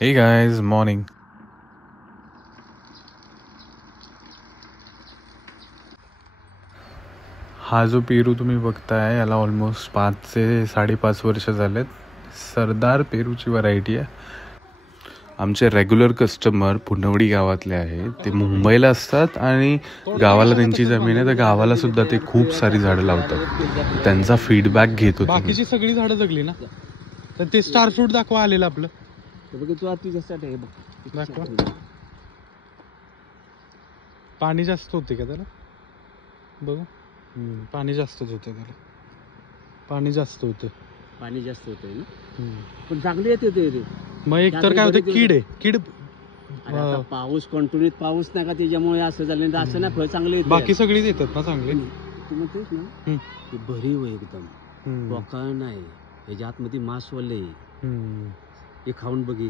Hey guys, morning. हा जो पेरू तुम्ही बघताय याला ऑलमोस्ट 5 ते 5.5 वर्ष झालेत. सरदार पेरूची व्हरायटी आहे. आमचे रेग्युलर कस्टमर पुनवडी गावातले आहेत. ते मुंबईला असतात आणि गावाला त्यांची जमीन आहे, तर गावाला सुद्धा ते खूप सारी झाडं लावतात. त्यांचा फीडबॅक घेत होतो. बाकीची सगळी झाडं जगली ना, तर ते स्टार फ्रूट दाखवा आलेलं आपलं. दाखवा. पाणी जास्त होते का त्याला? बघू. पाणी जास्तच होते त्याला. पाणी जास्त होते. पाणी जास्त होतंय ना, पण चांगले येते ते. मग एक तर काय होतं, कीड आहे. कीड पाऊस कंटिन्यू पाऊस नाही का, त्याच्यामुळे असं झालं. असं नाही, फळ चांगले येते. बाकी सगळीच येतात ना चांगले. तू म्हणतेस ना की भरीव आहे एकदम, पोकळ नाही, ह्याच्या आतमध्ये मांस वाले. हे खाऊन बघी.